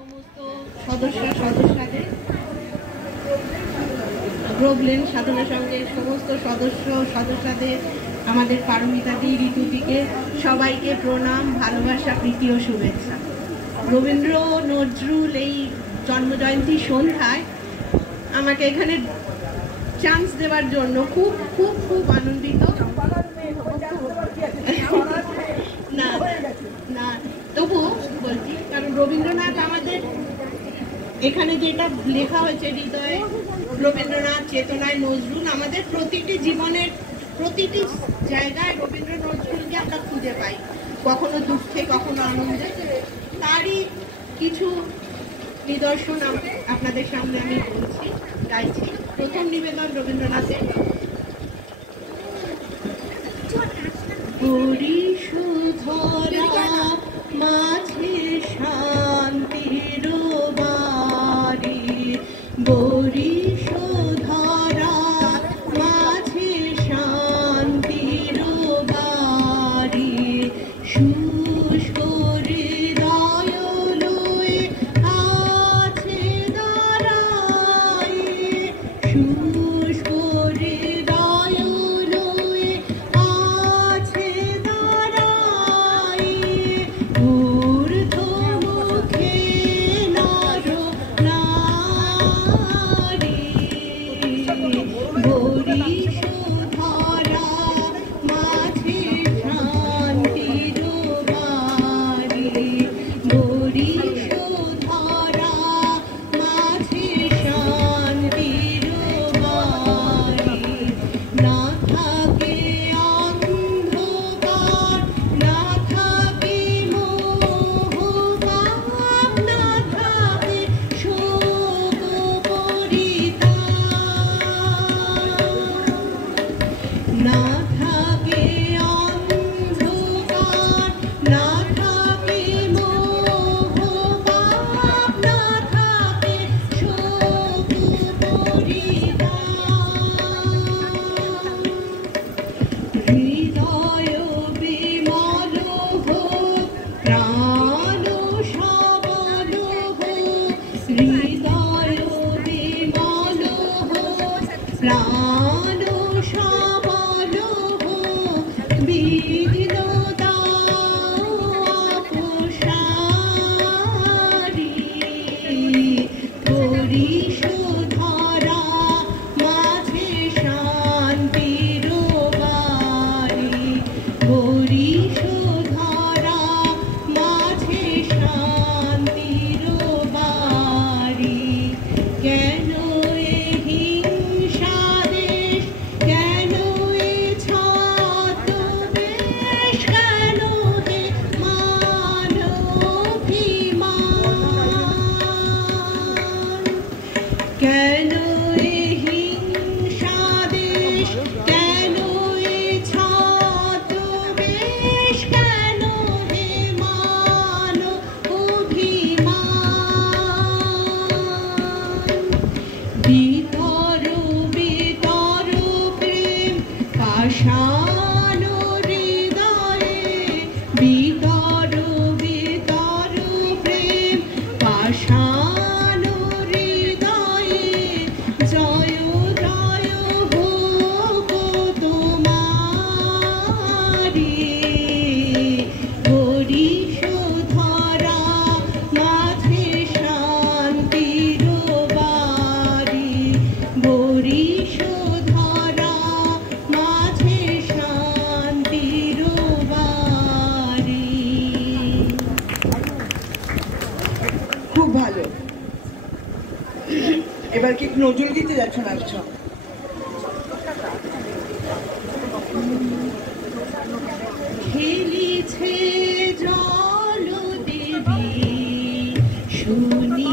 সমস্ত সদস্যদের প্রবলেম সাধনা সঙ্গের সমস্ত সদস্যদের আমাদের পারমিতাদি ঋতুদিকে সবাইকে প্রণাম, ভালোবাসা, প্রীতি ও শুভেচ্ছা। রবীন্দ্র নজরুল এই জন্মজয়ন্তী সন্ধ্যায় আমাকে এখানে চান্স দেওয়ার জন্য খুব খুব খুব আনন্দিত। না তবুও বলছি, কারণ রবীন্দ্রনাথ আমাদের এখানে যেটা লেখা হয়েছে হৃদয়ে রবীন্দ্রনাথ, চেতনায় নজরুল, আমাদের প্রতিটি জীবনের প্রতিটি জায়গায় রবীন্দ্র নজরুলকে আমরা খুঁজে পাই, কখনো দুঃখে কখনো আনন্দে। তারই কিছু নিদর্শন আপনাদের সামনে আমি বলছি, গাইছি। প্রথম নিবেদন রবীন্দ্রনাথের। পরিশুধরা মাঝে শান্তির বাড়ি, বরিশোধরা মাঝে শান্তির বাড়ি, শুষ্ক হৃদয় লয়ে আছে দাঁড়ায়, শুষ্ক হৃদয় লয়ে আছে দাঁড়ায়, ঊর্ধ্বমুখে নর নারী, বরিশোধরা মাঝে শান্তির বাড়ি, বরিশোধরা মাঝে শান্তির বাড়ি। না থাকে অন্ধকার, না থাকে মোহভাব, না থাকে শোক পরিতাপ, না থাকে অন্ধকার, না থাকে মোহভাব, না থাকে শোক পরিতাপ। হৃদয় বিমল হোক, প্রাণ সবল হোক, হৃদয় বিমল হোক, প্রাণ সবল হোক, বিঘ্নতা অপসারি, পরিশুধরা মাঝে শান্তির বাড়ি, বরিশোধরা মাঝে শান্তির বাড়ি। কেন এ হিংসা দেশ, কেন এ ছদ্মবেশ, কেন হে মানবাভিমান, কেন এ হিংসা দেশ, কেন এ ছদ্মবেশ, কেন হে মানবাভিমান। বিতর বিতর প্রেম পাষাণ হৃদয়ে, বিতর বিতর প্রেম পাষাণ হৃদয়ে, জয় জয় হোক তোমারি, বরিশোধরা মাঝে শান্তির বাড়ি, বরিশোধরা মাঝে শান্তির বাড়ি। খুব ভালো। এবার কি নজরুল গীতে যাচ্ছ না? খেলিছে জল দেবী শুনি